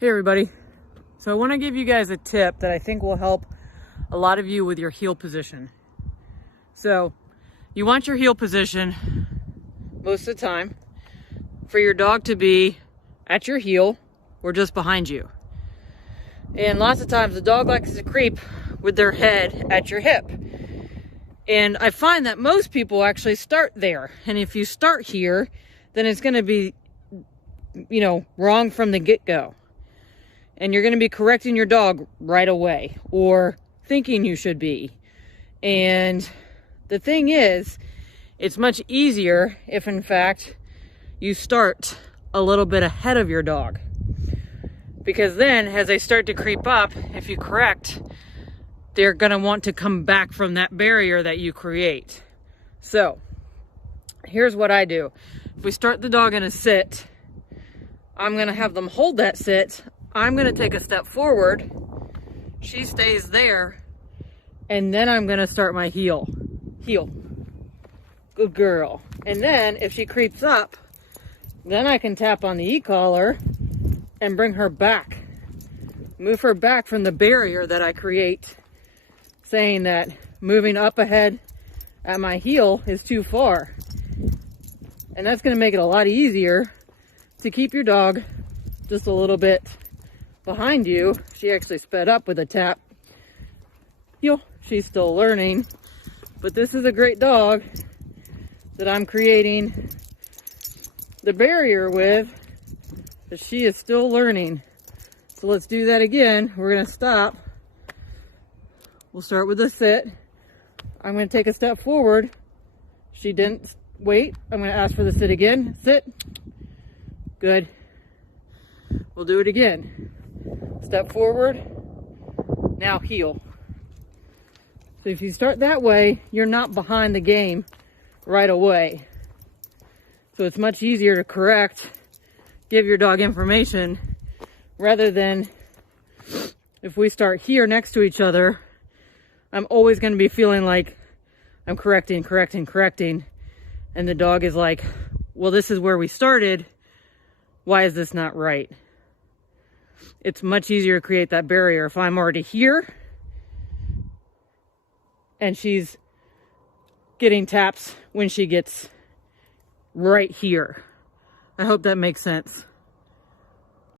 Hey everybody. So I want to give you guys a tip that I think will help a lot of you with your heel position. So you want your heel position most of the time for your dog to be at your heel or just behind you. And lots of times the dog likes to creep with their head at your hip. And I find that most people actually start there. And if you start here, then it's going to be, wrong from the get-go. And you're going to be correcting your dog right away, or thinking you should be. And the thing is, it's much easier if in fact you start a little bit ahead of your dog. Because then as they start to creep up, if you correct, they're going to want to come back from that barrier that you create. So here's what I do. If we start the dog in a sit, I'm going to have them hold that sit. I'm going to take a step forward. She stays there. And then I'm going to start my heel. Heel. Good girl. And then if she creeps up, then I can tap on the e-collar and bring her back. Move her back from the barrier that I create, saying that moving up ahead at my heel is too far. And that's going to make it a lot easier to keep your dog just a little bit behind you. She actually sped up with a tap. She's still learning, but this is a great dog that I'm creating the barrier with, but she is still learning. So let's do that again. We're going to stop. We'll start with a sit. I'm going to take a step forward. She didn't wait. I'm going to ask for the sit again. Sit. Good. We'll do it again. Step forward. Now heel. So if you start that way, you're not behind the game right away. So it's much easier to correct, give your dog information, rather than if we start here next to each other, I'm always going to be feeling like I'm correcting. And the dog is like, well, this is where we started. Why is this not right? It's much easier to create that barrier if I'm already here and she's getting taps when she gets right here. I hope that makes sense.